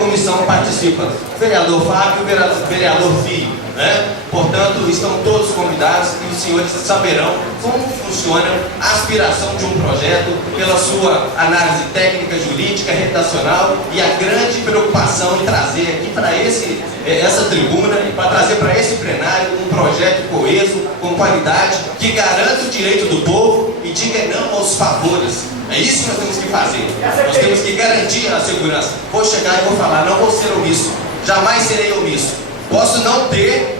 comissão participa o vereador Fábio e o vereador Filho, né? Portanto, estão todos convidados e os senhores saberão como funciona a aspiração de um projeto pela sua análise técnica, jurídica, redacional e a grande preocupação em trazer aqui para essa tribuna, para trazer para esse plenário um projeto coeso, com qualidade, que garanta o direito do povo e diga não aos favores. É isso que nós temos que fazer. Nós temos que garantir a segurança. Vou chegar e vou falar, não vou ser omisso, jamais serei omisso. Posso não ter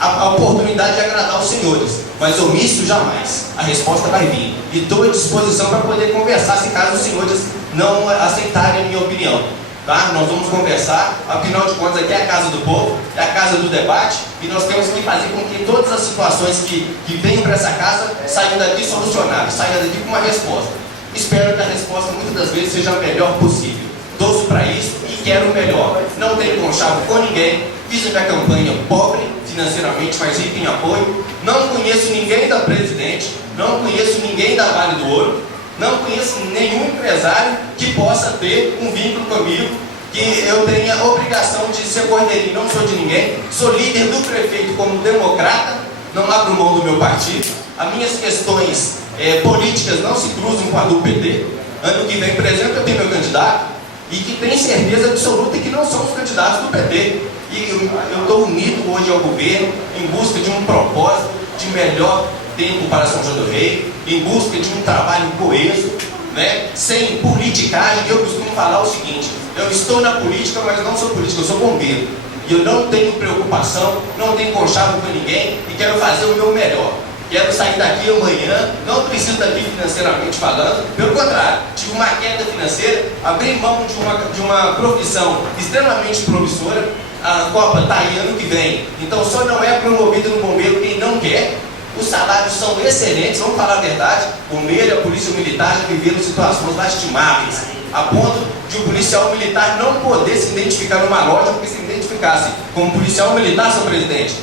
a oportunidade de agradar os senhores, mas omisso jamais. A resposta vai vir. E estou à disposição para poder conversar, se caso os senhores não aceitarem a minha opinião. Tá? Nós vamos conversar, afinal de contas aqui é a casa do povo, é a casa do debate, e nós temos que fazer com que todas as situações que venham para essa casa saiam daqui solucionadas, saiam daqui com uma resposta. Espero que a resposta muitas das vezes seja a melhor possível. Torço para isso e quero o melhor. Não tenho conchavo com ninguém, fiz a minha campanha pobre financeiramente, mas rico em apoio. Não conheço ninguém da Presidente, não conheço ninguém da Vale do Ouro, não conheço nenhum empresário que possa ter um vínculo comigo, que eu tenha a obrigação de ser cordeirinho, não sou de ninguém, sou líder do prefeito como democrata, não abro mão do meu partido, as minhas questões políticas não se cruzam com a do PT. Ano que vem, por exemplo, eu tenho meu candidato, e que tem certeza absoluta que não são os candidatos do PT. E eu estou unido hoje ao governo em busca de um propósito de melhor tempo para São João do Rei, em busca de um trabalho coeso, né? Sem politicagem. Eu costumo falar o seguinte: eu estou na política, mas não sou político, eu sou bombeiro. E eu não tenho preocupação, não tenho conchavo com ninguém e quero fazer o meu melhor. Quero sair daqui amanhã, não preciso daqui financeiramente falando, pelo contrário, tive uma queda financeira, abri mão de uma profissão extremamente promissora. A Copa está aí ano que vem, então só não é promovido no bombeiro quem não quer. Os salários são excelentes, vamos falar a verdade. O bombeiro e a polícia militar já viveram situações lastimáveis, a ponto de o policial militar não poder se identificar numa loja, porque se identificasse como policial militar, seu presidente,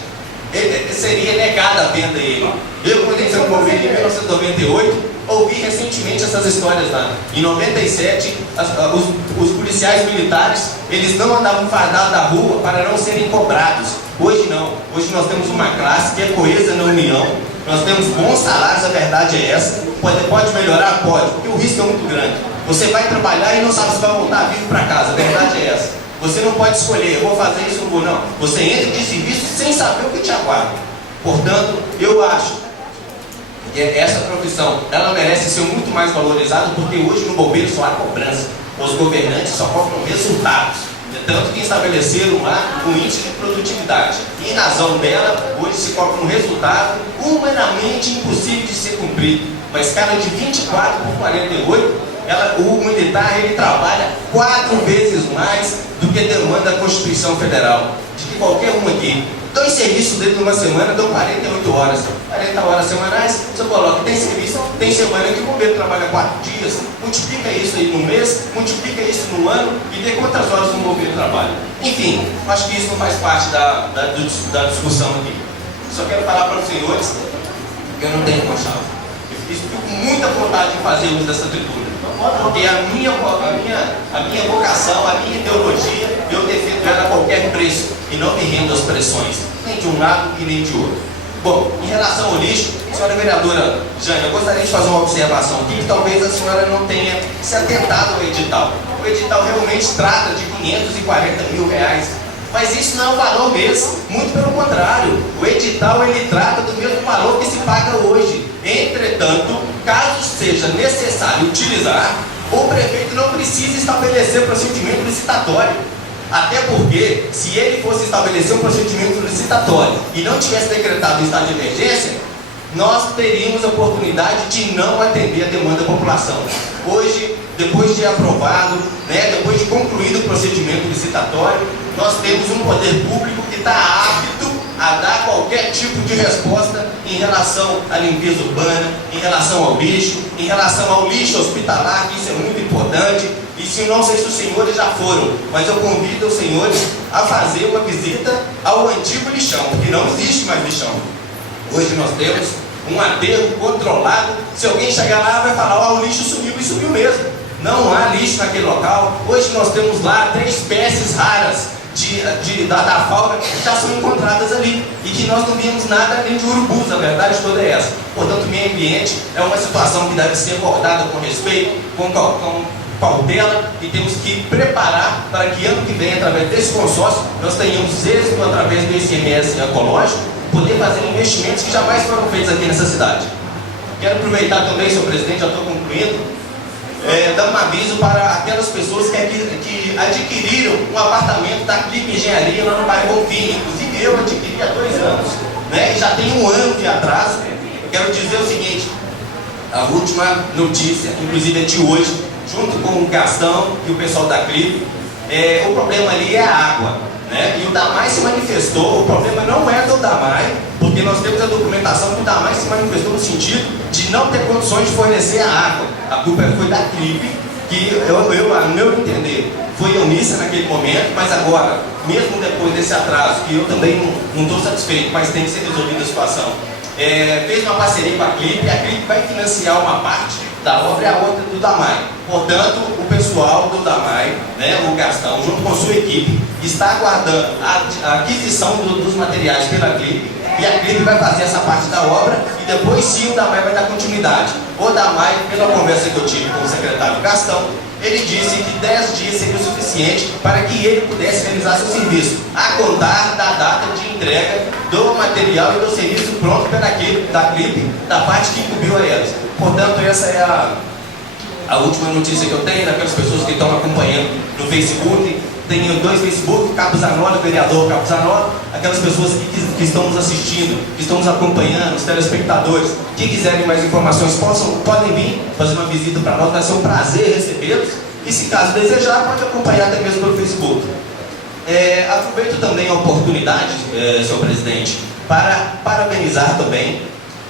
seria negada a venda a ele. Eu, quando entrei no bombeiro em 1998, ouvi recentemente essas histórias lá. Em 97, os policiais militares, eles não andavam fardados da rua para não serem cobrados. Hoje não. Hoje nós temos uma classe que é coesa na união. Nós temos bons salários, a verdade é essa. Pode melhorar? Pode, porque o risco é muito grande. Você vai trabalhar e não sabe se vai voltar vivo para casa, a verdade é essa. Você não pode escolher, eu vou fazer isso ou não vou, não. Você entra de serviço sem saber o que te aguarda. Portanto, eu acho que essa profissão, ela merece ser muito mais valorizada, porque hoje no bombeiro só há cobrança. Os governantes só cobram resultados. Tanto que estabeleceram lá um índice de produtividade. E em razão dela, hoje se cobra um resultado humanamente impossível de ser cumprido. Uma escala de 24 por 48, o militar ele trabalha 4 vezes mais do que demanda a Constituição Federal, de que qualquer um aqui. 2 serviços dentro de uma semana dão 48 horas. 40 horas semanais, você coloca, tem serviço, tem semana que o bombeiro trabalha 4 dias, multiplica isso aí no mês, multiplica isso no ano e vê quantas horas um bombeiro trabalha. Enfim, acho que isso não faz parte da discussão aqui. Só quero falar para os senhores que eu não tenho conchavo. Eu fico com muita vontade de fazer uso dessa tribuna. Porque a minha vocação, a minha ideologia, eu defendo ela a qualquer preço e não me rendo às pressões, nem de um lado e nem de outro. Bom, em relação ao lixo, senhora vereadora Jane, eu gostaria de fazer uma observação aqui, que talvez a senhora não tenha se atentado ao edital. O edital realmente trata de 540 mil reais, mas isso não é um valor mesmo, muito pelo contrário. O edital ele trata do mesmo valor que se paga hoje. Entretanto, caso seja necessário utilizar, o prefeito não precisa estabelecer procedimento licitatório. Até porque, se ele fosse estabelecer um procedimento licitatório e não tivesse decretado o estado de emergência, nós teríamos a oportunidade de não atender a demanda da população. Hoje, depois de aprovado, depois de concluído o procedimento licitatório, nós temos um poder público que está apto a dar qualquer tipo de resposta em relação à limpeza urbana, em relação ao lixo hospitalar, que isso é muito importante. E se não sei se os senhores já foram, mas eu convido os senhores a fazer uma visita ao antigo lixão, porque não existe mais lixão. Hoje nós temos um aterro controlado. Se alguém chegar lá vai falar, o lixo sumiu, e sumiu mesmo. não há lixo naquele local. Hoje nós temos lá 3 espécies raras da fauna que já são encontradas ali e que nós não vimos nada além de urubus, a verdade toda é essa. Portanto, o meio ambiente é uma situação que deve ser abordada com respeito, com cautela, e temos que preparar para que ano que vem, através desse consórcio, nós tenhamos êxito através do ICMS ecológico, poder fazer investimentos que jamais foram feitos aqui nessa cidade. Quero aproveitar também, senhor presidente, já estou concluindo, dando um aviso para aquelas pessoas que adquiriram um apartamento da Clipe Engenharia lá no bairro Bonfim. Inclusive eu adquiri há 2 anos, né, e já tem 1 ano de atraso. Eu quero dizer o seguinte: a última notícia, inclusive é de hoje, junto com o Gastão e o pessoal da Clipe, o problema ali é a água, né? E o DAMAI se manifestou. O problema não é do DAMAI, porque nós temos a documentação que o DAMAI se manifestou no sentido de não ter condições de fornecer a água. A culpa foi da Clipe, que a meu entender, foi omissa naquele momento, mas agora, mesmo depois desse atraso, que eu também não estou satisfeito, mas tem que ser resolvida a situação, fez uma parceria com a Clipe, e a Clipe vai financiar uma parte da obra e a outra do DAMAI. Portanto, o pessoal do DAMAI, né, o Gastão, junto com sua equipe, está aguardando a aquisição dos materiais pela Clipe, e a Clipe vai fazer essa parte da obra, e depois sim o DAMAI vai dar continuidade. O DAMAI, pela conversa que eu tive com o secretário Gastão, ele disse que 10 dias seria o suficiente para que ele pudesse realizar seu serviço, a contar da data de entrega do material e do serviço pronto pela equipe da Clipe, da parte que incumbiu a elas. Portanto, essa é a última notícia que eu tenho, daquelas pessoas que estão acompanhando no Facebook. Tenho 2 Facebook, Cabo Zanola, vereador Cabo Zanola, aquelas pessoas que estão nos assistindo, que estão nos acompanhando, os telespectadores, que quiserem mais informações, podem vir fazer uma visita para nós, vai ser um prazer recebê-los, e se caso desejar, pode acompanhar até mesmo pelo Facebook. Aproveito também a oportunidade, senhor presidente, para parabenizar também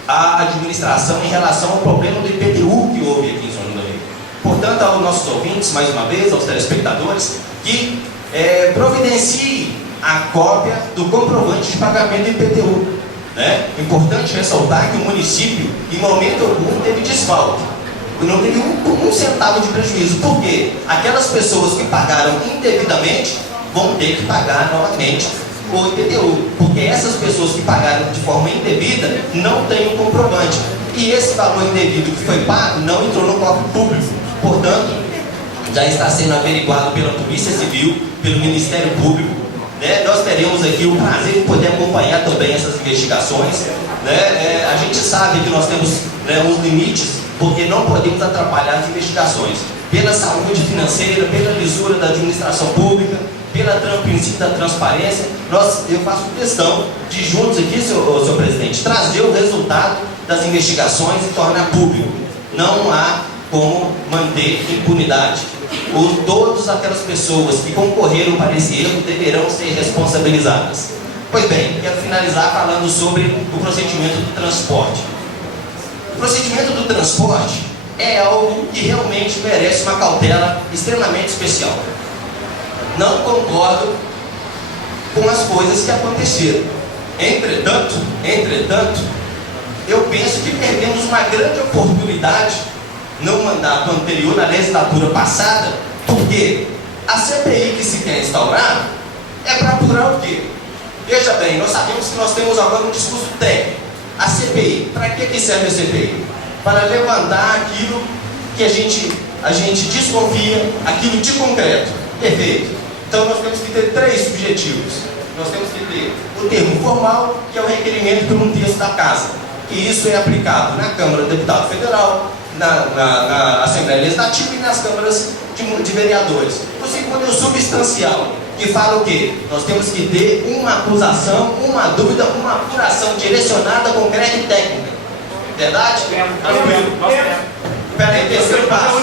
a administração em relação ao problema do IPTU que houve aqui em São João do Rio. Portanto, aos nossos ouvintes, mais uma vez, aos telespectadores, que providencie a cópia do comprovante de pagamento do IPTU. Né? Importante ressaltar que o município, em momento algum, teve desfalque. Não teve um centavo de prejuízo. Por quê? Aquelas pessoas que pagaram indevidamente vão ter que pagar novamente o IPTU. Porque essas pessoas que pagaram de forma indevida não têm o comprovante. E esse valor indevido que foi pago não entrou no cofre público. Portanto, já está sendo averiguado pela Polícia Civil, pelo Ministério Público, né? Nós teremos aqui o prazer de poder acompanhar também essas investigações, né? A gente sabe que nós temos, né, uns limites, porque não podemos atrapalhar as investigações pela saúde financeira, pela lisura da administração pública, pela princípio da transparência. Eu faço questão de juntos aqui, senhor presidente, trazer o resultado das investigações e tornar público. Não há como manter impunidade. Todas aquelas pessoas que concorreram para esse erro deverão ser responsabilizadas. Pois bem, quero finalizar falando sobre o procedimento do transporte. O procedimento do transporte é algo que realmente merece uma cautela extremamente especial. Não concordo com as coisas que aconteceram. Entretanto, eu penso que perdemos uma grande oportunidade no mandato anterior, na legislatura passada, porque a CPI que se quer instaurar é para apurar o quê? Veja bem, nós sabemos que nós temos agora um discurso técnico. A CPI, para que serve a CPI? Para levantar aquilo que a gente desconfia, aquilo de concreto. Perfeito. Então nós temos que ter 3 objetivos. Nós temos que ter o termo formal, que é o requerimento por 1/3 da Casa. E isso é aplicado na Câmara do Deputado Federal, na Assembleia Legislativa e nas câmaras de vereadores. O segundo é o substancial, que fala o quê? Nós temos que ter uma acusação, uma dúvida, uma apuração direcionada, concreta e técnica. Verdade? Tranquilo. Peraí, terceiro passo.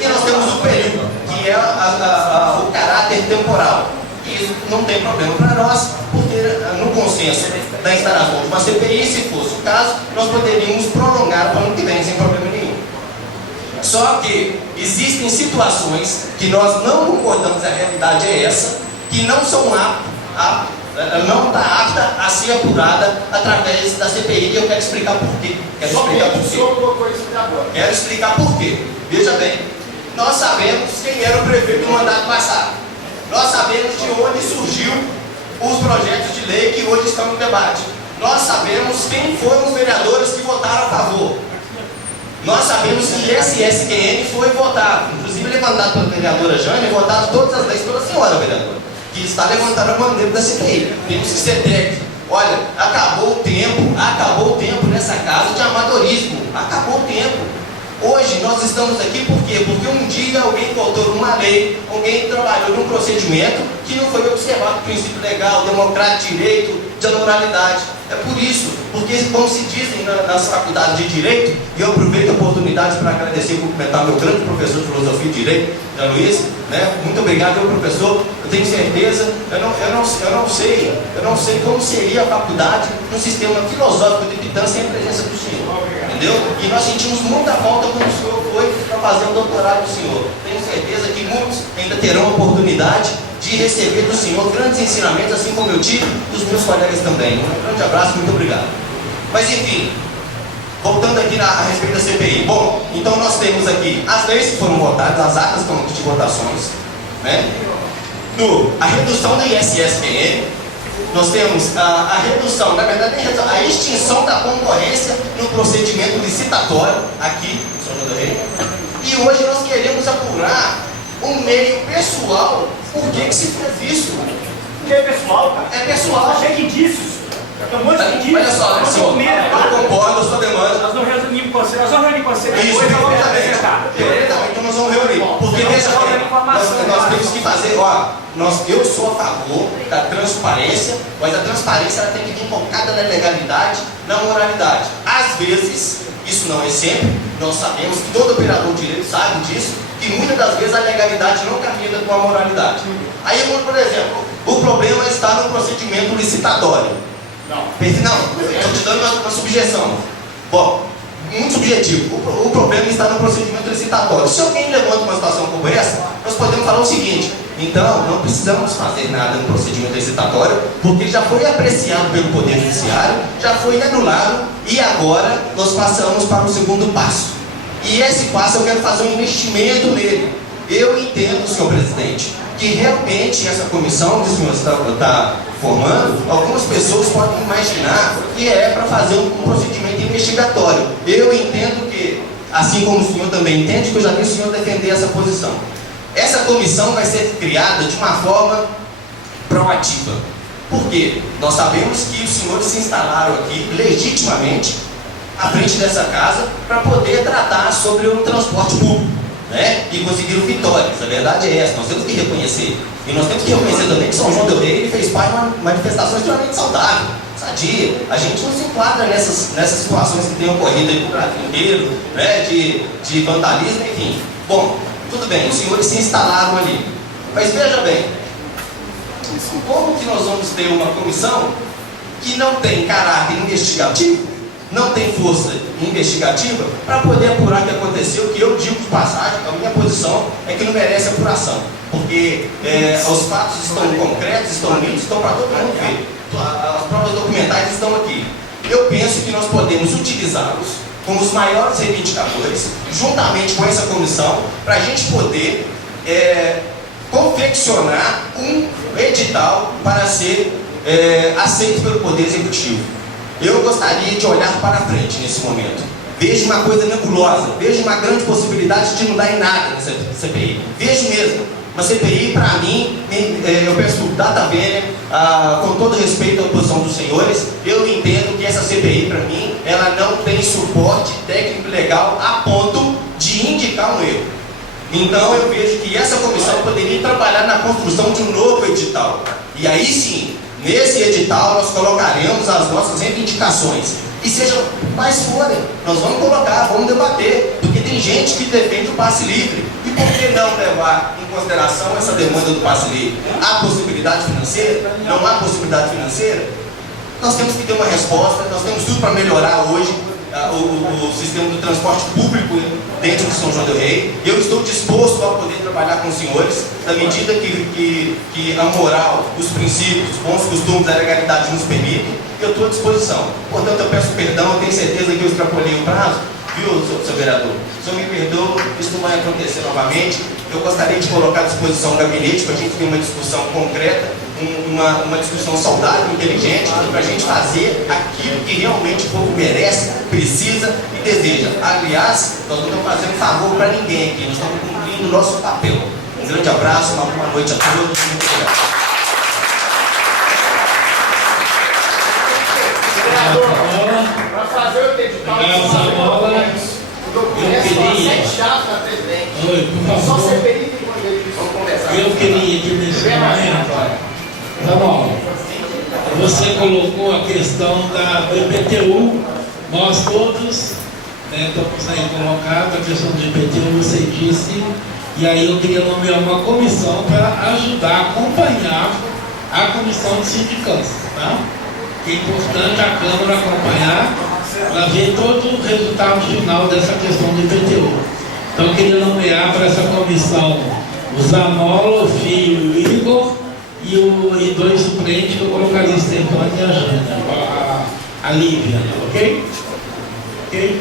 E nós temos o período, que é o caráter temporal. Isso não tem problema para nós, porque no consenso da instalação de uma CPI, se fosse o caso, nós poderíamos prolongar para o ano que vem, sem problema nenhum. Só que existem situações que nós não concordamos, a realidade é essa, que não são não está apta a ser apurada através da CPI, e eu quero explicar por quê. Quero explicar por quê. Veja bem, nós sabemos quem era o prefeito do mandato passado. Nós sabemos de onde surgiu os projetos de lei que hoje estão no debate. Nós sabemos quem foram os vereadores que votaram a favor. Nós sabemos que esse SQN foi votado, inclusive levantado pela vereadora Jane, votado todas as leis pela senhora vereadora, que está levantando a bandeira da CPI. Temos que ser técnicos. Olha, acabou o tempo nessa casa de amadorismo. Acabou o tempo. Hoje nós estamos aqui por quê? Porque um dia alguém votou numa lei, alguém trabalhou num procedimento que não foi observado o princípio legal, democrático, direito, de moralidade. É por isso, porque como se dizem nas faculdades de Direito, e eu aproveito a oportunidade para agradecer e cumprimentar meu grande professor de Filosofia e Direito, Jean Luiz, né? Muito obrigado, meu professor. Eu tenho certeza, eu não sei como seria a faculdade no sistema filosófico de Pitã sem a presença do senhor. Entendeu? E nós sentimos muita falta quando o senhor foi para fazer o doutorado do senhor. Tenho certeza que muitos ainda terão a oportunidade de receber do senhor grandes ensinamentos, assim como eu tive dos meus colegas também. Um grande abraço, muito obrigado. Mas enfim, voltando aqui a respeito da CPI. Bom, então nós temos aqui as leis que foram votadas, as atas de votações, né? A redução do ISSQN, nós temos a redução, na verdade a extinção da concorrência no procedimento licitatório aqui em São João do Rei. E hoje nós queremos apurar um meio pessoal, por que se fez isso? Que é pessoal, cara? É pessoal. Cheio de indícios. Olha só, senhor, eu concordo, eu sou demanda. Nós não reunimos com você, nós vamos reunir com você Isso, depois, nós vamos apresentar. então nós vamos reunir. Porque veja bem, nós temos que fazer, eu sou a favor da transparência, mas a transparência ela tem que vir focada na legalidade, na moralidade. Às vezes, isso não é sempre, nós sabemos que todo operador de direito sabe disso, que muitas das vezes a legalidade não caminha com a moralidade. Aí, por exemplo, o problema está no procedimento licitatório. Não, eu estou te dando uma subjeção. Bom, muito subjetivo. O problema está no procedimento licitatório. Se alguém levanta uma situação como essa, nós podemos falar o seguinte: então, não precisamos fazer nada no procedimento licitatório, porque já foi apreciado pelo Poder Judiciário, já foi anulado, e agora nós passamos para o segundo passo. E esse passo eu quero fazer um investimento nele. Eu entendo, senhor presidente, que realmente essa comissão que o senhor está formando, algumas pessoas podem imaginar que é para fazer um procedimento investigatório. Eu entendo que, assim como o senhor também entende, que eu já vi o senhor defender essa posição. Essa comissão vai ser criada de uma forma proativa. Por quê? Nós sabemos que os senhores se instalaram aqui legitimamente à frente dessa casa para poder tratar sobre o transporte público, né? E conseguiram vitórias. A verdade é essa, nós temos que reconhecer. E nós temos que reconhecer também que São João del Rei fez parte de uma manifestação extremamente saudável, sadia. A gente não se enquadra nessas situações que têm ocorrido aí no Brasil inteiro, né? De vandalismo, enfim. Bom, tudo bem, os senhores se instalaram ali. Mas veja bem, como que nós vamos ter uma comissão que não tem caráter investigativo, não tem força investigativa, para poder apurar o que aconteceu, que eu digo de passagem, a minha posição é que não merece apuração, porque os fatos estão concretos, estão nítidos, estão para todo mundo ver. As provas documentais estão aqui. Eu penso que nós podemos utilizá-los como os maiores reivindicadores, juntamente com essa comissão, para a gente poder confeccionar um edital para ser aceito pelo Poder Executivo. Eu gostaria de olhar para frente nesse momento. Vejo uma coisa nebulosa, vejo uma grande possibilidade de não dar em nada nessa CPI. Vejo mesmo. Uma CPI, para mim, eu peço data vênia, com todo respeito à posição dos senhores, eu entendo que essa CPI, para mim, ela não tem suporte técnico legal a ponto de indicar um erro. Então eu vejo que essa comissão poderia trabalhar na construção de um novo edital. E aí sim, nesse edital nós colocaremos as nossas reivindicações. E sejam quais forem, nós vamos colocar, vamos debater, porque tem gente que defende o passe livre. E por que não levar em consideração essa demanda do passe livre? Há possibilidade financeira? Não há possibilidade financeira? Nós temos que ter uma resposta, nós temos tudo para melhorar hoje o sistema do transporte público dentro de São João del Rei. Eu estou disposto a poder trabalhar com os senhores na medida que a moral, os princípios, os bons costumes, a legalidade nos permitem. Eu estou à disposição. Portanto, eu peço perdão, eu tenho certeza que eu extrapolei o prazo, viu, seu vereador? O senhor me perdoa, isso não vai acontecer novamente. Eu gostaria de colocar à disposição o gabinete para a gente ter uma discussão concreta, uma discussão saudável, inteligente, para a gente fazer aquilo que realmente o povo merece, precisa e deseja. Aliás, nós não estamos fazendo favor para ninguém aqui, nós estamos cumprindo o nosso papel. Um grande abraço, uma boa noite a todos. Muito obrigado. Para fazer o edital Oi, por favor. Eu queria que nesse momento, Samuel, você colocou a questão da IPTU, nós todos estamos aí colocados, a questão do IPTU, você disse, e aí eu queria nomear uma comissão para ajudar a acompanhar a comissão de sindicância, tá? Que é importante a Câmara acompanhar para ver todo o resultado final dessa questão do IPTU. Então eu queria nomear para essa comissão o Zanola, o Filho e o Igor e dois suplentes que eu colocaria Stefano e a Jana, a Lívia, ok? Ok?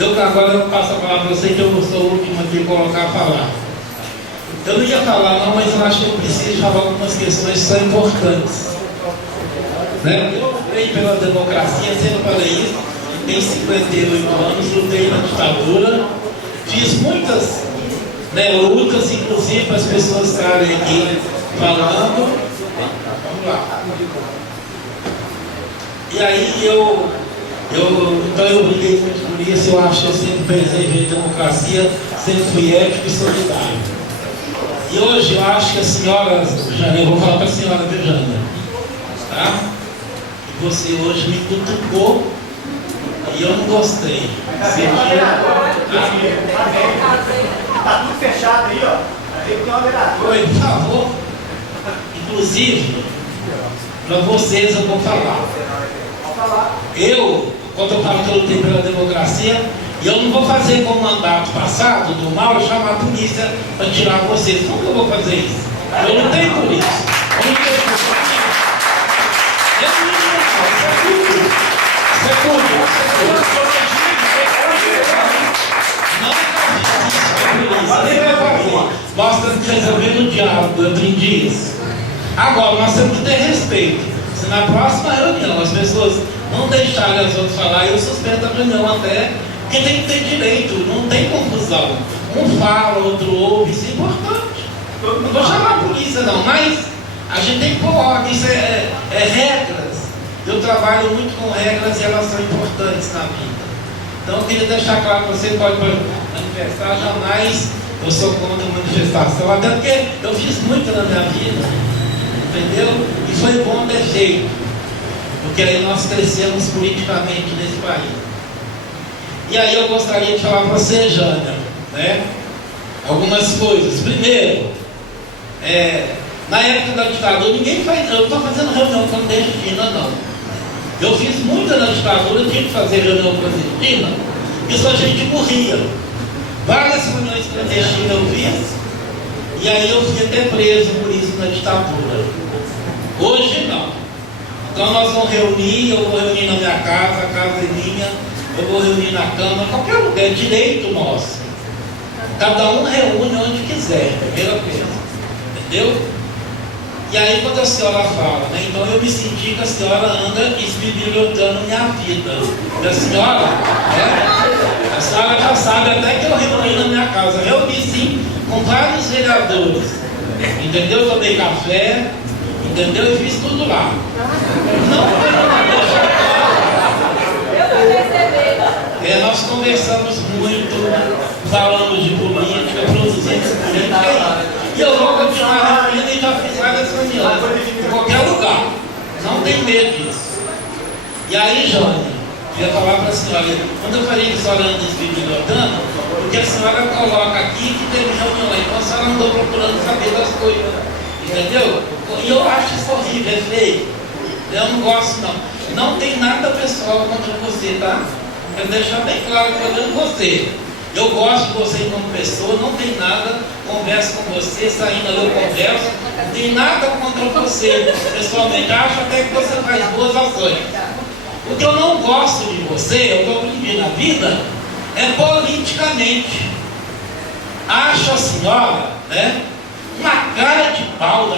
Agora eu passo a palavra para você que eu sou o último aqui a colocar a falar. Eu não ia falar não, mas eu acho que eu preciso falar algumas questões que são importantes. Eu lutei pela democracia, sempre falei isso, tenho 58 anos, lutei na ditadura, fiz muitas lutas, inclusive para as pessoas estarem aqui falando. Vamos lá. E aí então eu briguei muito por isso, eu acho que eu sempre preservei a democracia, sempre fui ético e solidário. E hoje eu acho que a senhora, eu vou falar para a senhora Virjana, tá? Você hoje me cutucou e eu não gostei. Tá tudo fechado aí, ó. Tem que ter uma vereadora. Oi, por favor. Inclusive, para vocês eu vou falar. Quando eu falo que eu lutei pela democracia, eu não vou fazer como o mandato passado do Mauro chamar a polícia para tirar vocês. Como que eu vou fazer isso? Eu lutei por isso. Eu lutei por isso. Nós temos que resolver no diálogo, eu aprendi isso. Agora, nós temos que ter respeito. Se na próxima reunião as pessoas não deixarem as outras falar, eu suspendo a reunião até, porque tem que ter direito, não tem confusão. Um fala, outro ouve, isso é importante. Não vou chamar a polícia não, mas a gente tem que pôr ordem, isso é regras. Eu trabalho muito com regras e elas são importantes na vida. Então eu queria deixar claro que você pode manifestar, jamais eu sou contra manifestação, até porque eu fiz muito na minha vida, entendeu? E foi bom ter feito, porque aí nós crescemos politicamente nesse país. E aí eu gostaria de falar para você, Jana, algumas coisas. Primeiro, na época da ditadura, ninguém faz, eu estou fazendo reunião clandestina, não. Eu fiz muita na ditadura, tinha que fazer reunião clandestina, e só a gente morria. Várias reuniões clandestinas eu fiz, e aí eu fui até preso por isso na ditadura. Hoje não. Então nós vamos reunir, eu vou reunir na minha casa, a casa é minha, eu vou reunir na Câmara, qualquer lugar, é direito nosso. Cada um reúne onde quiser, primeira coisa. Entendeu? E aí quando a senhora fala, então eu me senti que a senhora anda esbibilhotando minha vida. E a senhora já sabe até que eu reuni na minha casa. Reuni sim com vários vereadores. Entendeu? Tomei café, entendeu? Eu fiz tudo lá. Não nós conversamos muito, falamos de política, produzimos política. E eu vou continuar reunindo e já fiz várias reuniões em qualquer lugar. Não tem medo disso. E aí, Jônia, eu ia falar para a senhora, quando eu falei que a senhora anda desbibilhotando, porque a senhora coloca aqui que teve reunião, então a senhora andou procurando saber das coisas. Entendeu? E eu acho isso horrível, é feio. Eu não gosto não. Não tem nada pessoal contra você, tá? Quero deixar bem claro que eu olhando você. Eu gosto de você como pessoa, não tem nada, converso com você, saindo ali eu converso, não tem nada contra você. Pessoalmente, acho até que você faz boas ações. O que eu não gosto de você, o que eu aprendi na vida, é politicamente. Acho a senhora, né, uma cara de pau da